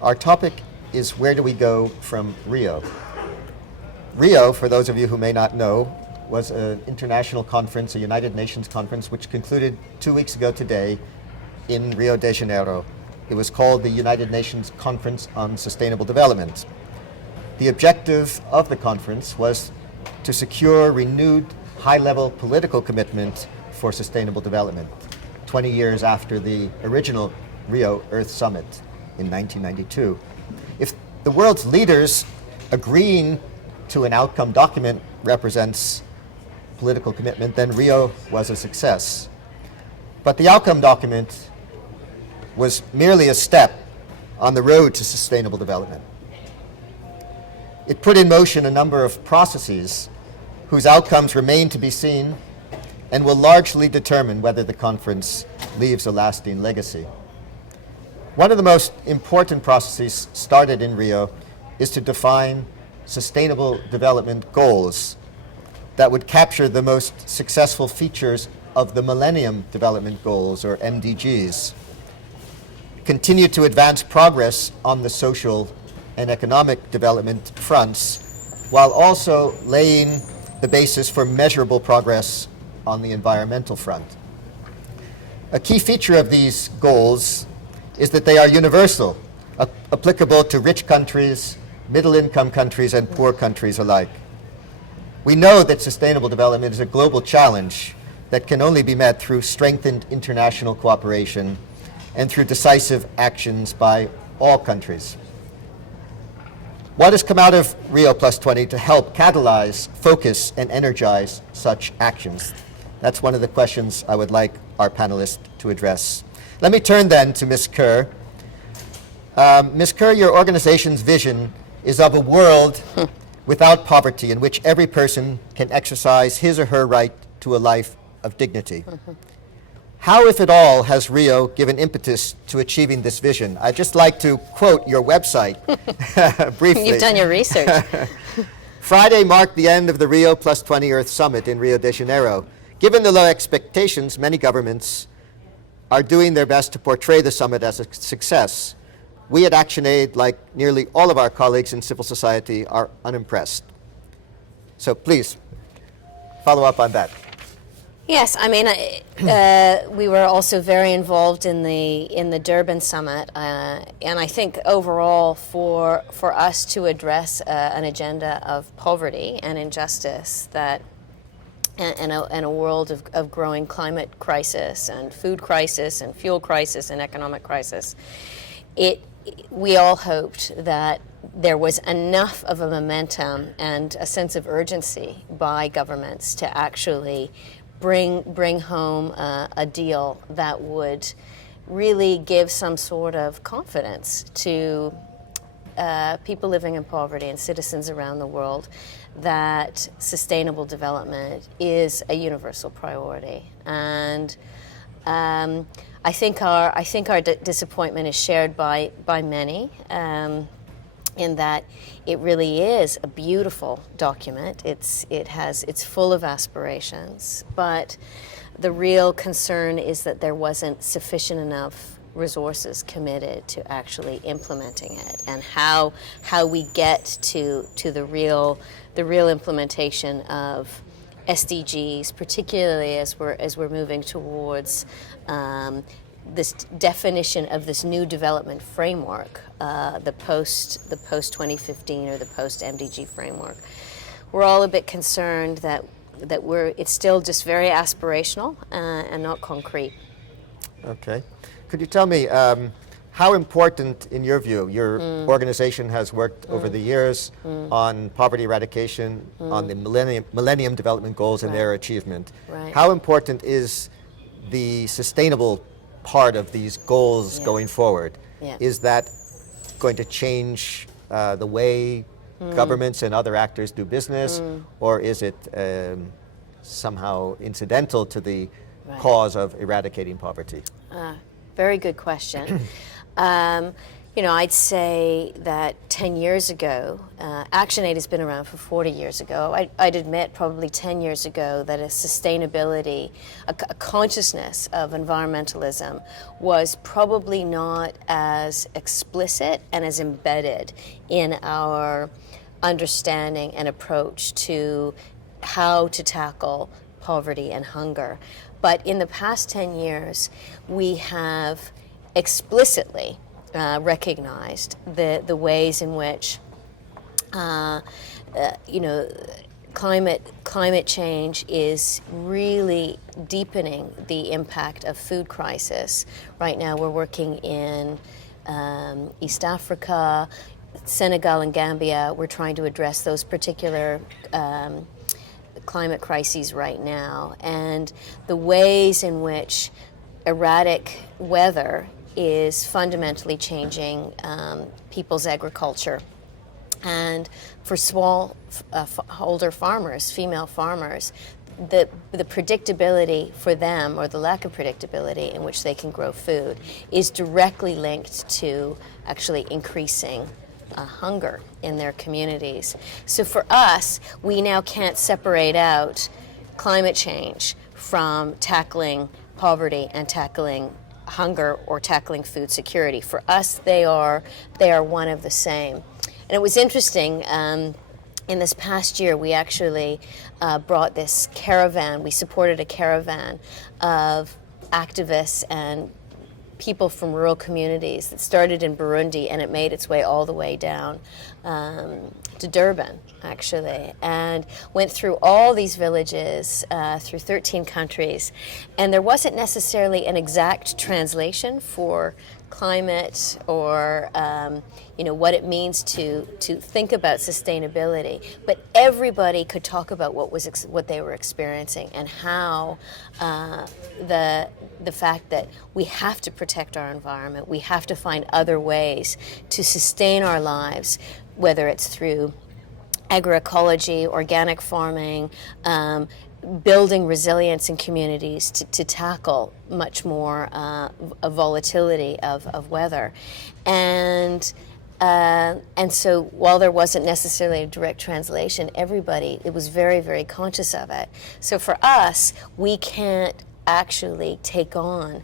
Our topic is where do we go from Rio? Rio, for those of you who may not know, was an international conference, a United Nations conference, which concluded 2 weeks ago today in Rio de Janeiro. It was called the United Nations Conference on Sustainable Development. The objective of the conference was to secure renewed high-level political commitment for sustainable development, 20 years after the original Rio Earth Summit in 1992. If the world's leaders agreeing to an outcome document represents political commitment, then Rio was a success. But the outcome document was merely a step on the road to sustainable development. It put in motion a number of processes whose outcomes remain to be seen and will largely determine whether the conference leaves a lasting legacy. One of the most important processes started in Rio is to define sustainable development goals that would capture the most successful features of the Millennium Development Goals, or MDGs, continue to advance progress on the social and economic development fronts, while also laying the basis for measurable progress on the environmental front. A key feature of these goals is that they are universal, applicable to rich countries, middle-income countries, and poor countries alike. We know that sustainable development is a global challenge that can only be met through strengthened international cooperation and through decisive actions by all countries. What has come out of Rio Plus 20 to help catalyze, focus, and energize such actions? That's one of the questions I would like our panelists to address. Let me turn then to Ms. Kerr. Ms. Kerr, your organization's vision is of a world without poverty in which every person can exercise his or her right to a life of dignity. How, if at all, has Rio given impetus to achieving this vision? I'd just like to quote your website briefly. You've done your research. Friday marked the end of the Rio Plus 20 Earth Summit in Rio de Janeiro. Given the low expectations, many governments are doing their best to portray the summit as a success. We at ActionAid, like nearly all of our colleagues in civil society, are unimpressed. So please, follow up on that. Yes, I mean, we were also very involved in the Durban summit, and I think overall for us to address an agenda of poverty and injustice that, and a world of growing climate crisis and food crisis and fuel crisis and economic crisis, we all hoped that there was enough of a momentum and a sense of urgency by governments to actually bring home a deal that would really give some sort of confidence to people living in poverty and citizens around the world that sustainable development is a universal priority. And I think our disappointment is shared by many. In that it really is a beautiful document. It's full of aspirations, but the real concern is that there wasn't sufficient enough resources committed to actually implementing it, and how we get to the real implementation of SDGs, particularly as we're moving towards this definition of this new development framework, the post 2015 or the post MDG framework. We're all a bit concerned that it's still just very aspirational and not concrete. Okay. Could you tell me how important, in your view, your organization has worked over the years on poverty eradication, on the Millennium Development Goals and their achievement? Right. How important is the sustainable part of these goals going forward? Is that going to change the way governments and other actors do business, or is it somehow incidental to the cause of eradicating poverty? Very good question. I'd say that 10 years ago, ActionAid has been around for 40 years ago. I'd admit probably 10 years ago that a sustainability, a consciousness of environmentalism was probably not as explicit and as embedded in our understanding and approach to how to tackle poverty and hunger. But in the past 10 years, we have explicitly recognized the ways in which climate change is really deepening the impact of food crisis. Right now we're working in East Africa, Senegal and Gambia. We're trying to address those particular climate crises right now, and the ways in which erratic weather is fundamentally changing people's agriculture. And for smallholder farmers, female farmers, the predictability for them, or the lack of predictability in which they can grow food, is directly linked to actually increasing hunger in their communities. So for us, we now can't separate out climate change from tackling poverty and tackling hunger or tackling food security. For us, they are one of the same. And it was interesting, in this past year, we actually brought this caravan. We supported a caravan of activists and people from rural communities that started in Burundi, and it made its way all the way down to Durban, actually, and went through all these villages through 13 countries. And there wasn't necessarily an exact translation for climate or what it means to think about sustainability, but everybody could talk about what they were experiencing, and how the fact that we have to protect our environment, we have to find other ways to sustain our lives, whether it's through agroecology, organic farming, building resilience in communities to tackle much more volatility of weather. And so while there wasn't necessarily a direct translation, everybody, it was very, very conscious of it. So for us, we can't actually take on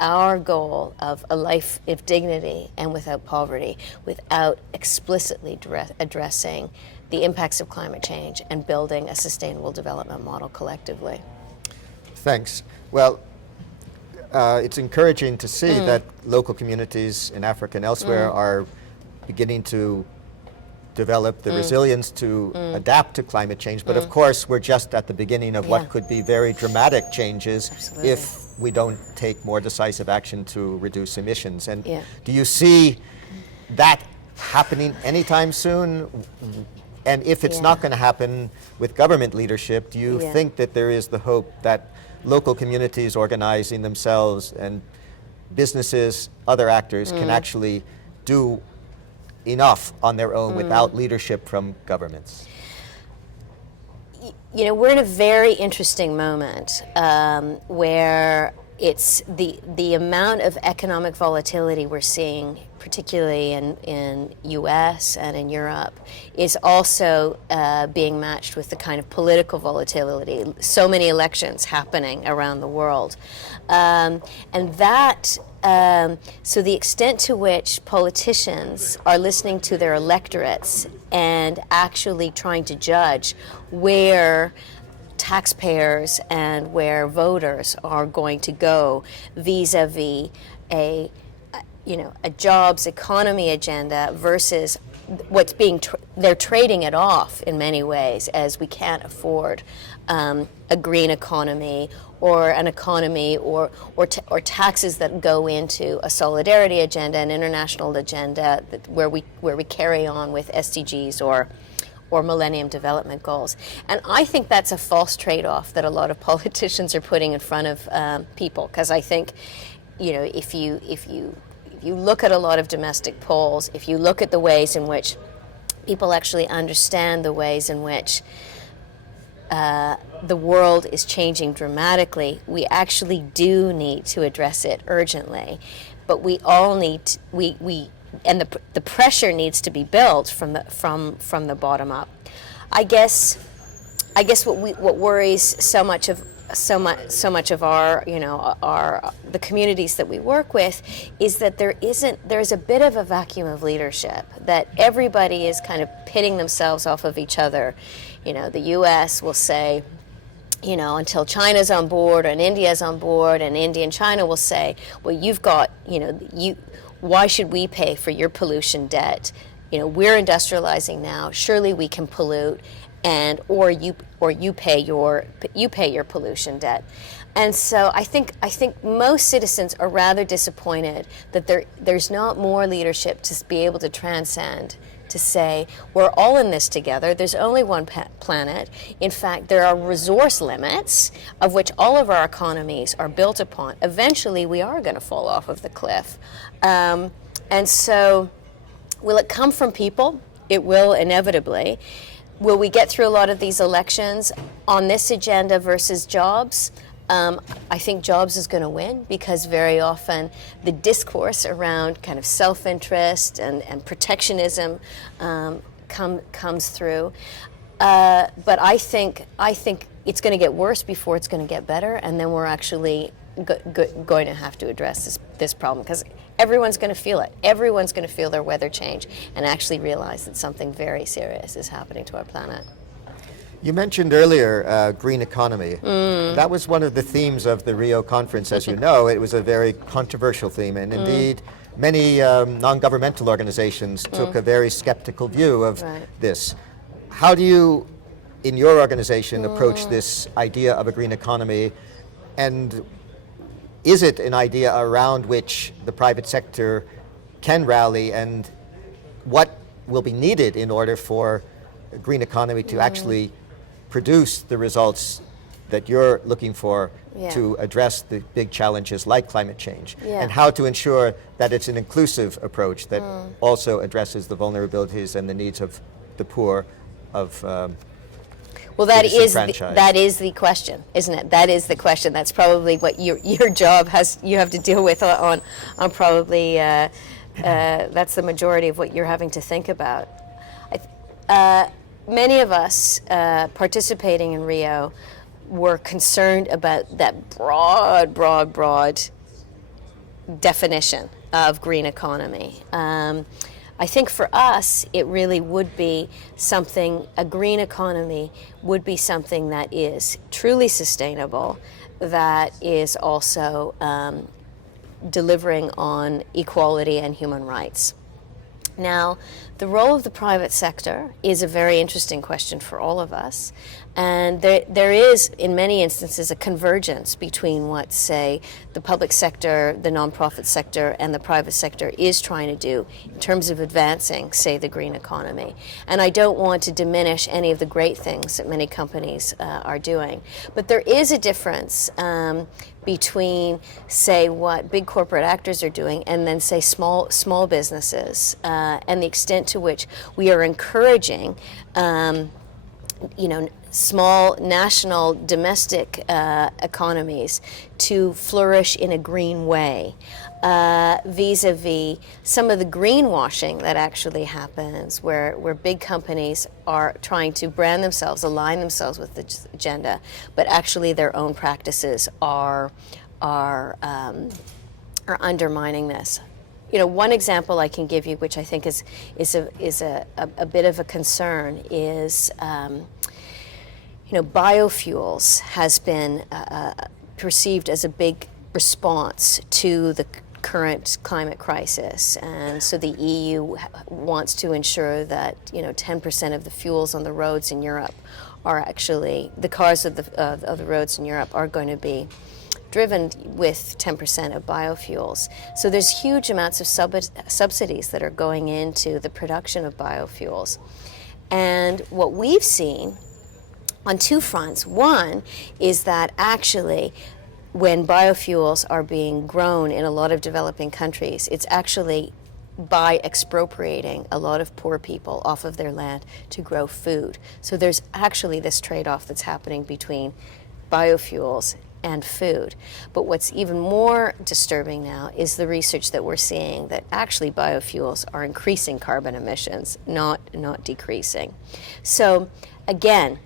our goal of a life of dignity and without poverty without explicitly addressing the impacts of climate change and building a sustainable development model collectively. Thanks. Well, it's encouraging to see that local communities in Africa and elsewhere are beginning to develop the resilience to adapt to climate change. But of course, we're just at the beginning of what could be very dramatic changes. Absolutely. If we don't take more decisive action to reduce emissions. And do you see that happening anytime soon? And if it's not going to happen with government leadership, do you think that there is the hope that local communities organizing themselves and businesses, other actors can actually do enough on their own without leadership from governments? We're in a very interesting moment where it's the amount of economic volatility we're seeing, particularly in U.S. and in Europe, is also being matched with the kind of political volatility. So many elections happening around the world. And that, so the extent to which politicians are listening to their electorates and actually trying to judge where taxpayers and where voters are going to go vis-a-vis a jobs economy agenda versus what's being they're trading it off in many ways as we can't afford a green economy or an economy or taxes that go into a solidarity agenda, an international agenda where we carry on with SDGs or Millennium Development Goals. And I think that's a false trade-off that a lot of politicians are putting in front of people, because I think, if you look at a lot of domestic polls, if you look at the ways in which people actually understand the ways in which the world is changing dramatically, we actually do need to address it urgently. but we all need and the pressure needs to be built from the bottom up. I guess what worries so much of our the communities that we work with is that there's a bit of a vacuum of leadership, that everybody is kind of pitting themselves off of each other. The US will say, until China's on board and India's on board, and India and China will say, well, you've got, why should we pay for your pollution debt? We're industrializing now, surely we can pollute, or you pay your pollution debt. And so I think most citizens are rather disappointed that there's not more leadership to be able to transcend, to say, we're all in this together. There's only one planet. In fact, there are resource limits of which all of our economies are built upon. Eventually, we are going to fall off of the cliff. And so, will it come from people? It will inevitably. Will we get through a lot of these elections on this agenda versus jobs? I think jobs is going to win, because very often the discourse around kind of self-interest and protectionism comes through. But I think it's going to get worse before it's going to get better, and then we're actually going to have to address this problem, because everyone's going to feel it. Everyone's going to feel their weather change and actually realize that something very serious is happening to our planet. You mentioned earlier green economy. That was one of the themes of the Rio conference, as you know. It was a very controversial theme, and indeed many non-governmental organizations took a very skeptical view of this. How do you, in your organization, approach this idea of a green economy, and is it an idea around which the private sector can rally, and what will be needed in order for a green economy to actually produce the results that you're looking for to address the big challenges like climate change, and how to ensure that it's an inclusive approach that also addresses the vulnerabilities and the needs of the poor, of well, that is the question, isn't it? That is the question. That's probably what your job you have to deal with on probably that's the majority of what you're having to think about. Many of us participating in Rio were concerned about that broad definition of green economy. I think for us, it really would be a green economy would be something that is truly sustainable, that is also delivering on equality and human rights. Now, the role of the private sector is a very interesting question for all of us. And there is, in many instances, a convergence between what, say, the public sector, the nonprofit sector, and the private sector is trying to do in terms of advancing, say, the green economy. And I don't want to diminish any of the great things that many companies are doing. But there is a difference between, say, what big corporate actors are doing and then, say, small businesses, and the extent to which we are encouraging small national domestic economies to flourish in a green way, vis-a-vis some of the greenwashing that actually happens, where big companies are trying to brand themselves, align themselves with the agenda, but actually their own practices are undermining this. One example I can give you, which I think is a bit of a concern, is biofuels has been perceived as a big response to the current climate crisis, and so the EU wants to ensure that 10% of the fuels on the roads in Europe are actually the cars of the roads in Europe are going to be driven with 10% of biofuels. So there's huge amounts of subsidies that are going into the production of biofuels. And what we've seen on two fronts. One is that actually when biofuels are being grown in a lot of developing countries, it's actually by expropriating a lot of poor people off of their land to grow food. So there's actually this trade-off that's happening between biofuels and food. But what's even more disturbing now is the research that we're seeing that actually biofuels are increasing carbon emissions, not decreasing. So again,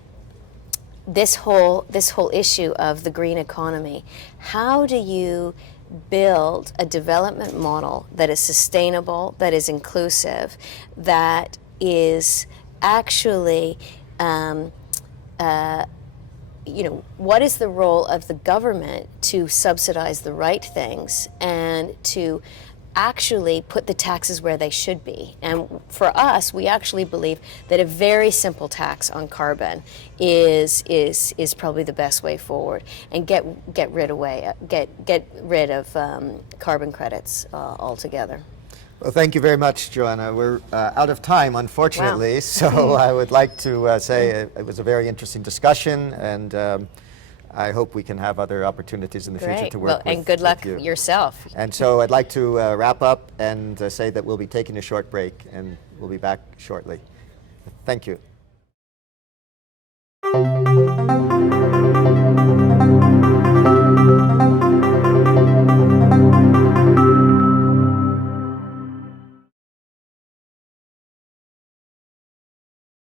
this whole issue of the green economy, how do you build a development model that is sustainable, that is inclusive, that is actually what is the role of the government to subsidize the right things and to actually put the taxes where they should be? And for us, we actually believe that a very simple tax on carbon is probably the best way forward, and get rid of carbon credits altogether. Well, thank you very much, Joanna. We're out of time, unfortunately, so I would like to say it was a very interesting discussion, and I hope we can have other opportunities in the future to work with and good luck you. yourself. And so I'd like to wrap up and say that we'll be taking a short break, and we'll be back shortly. Thank you.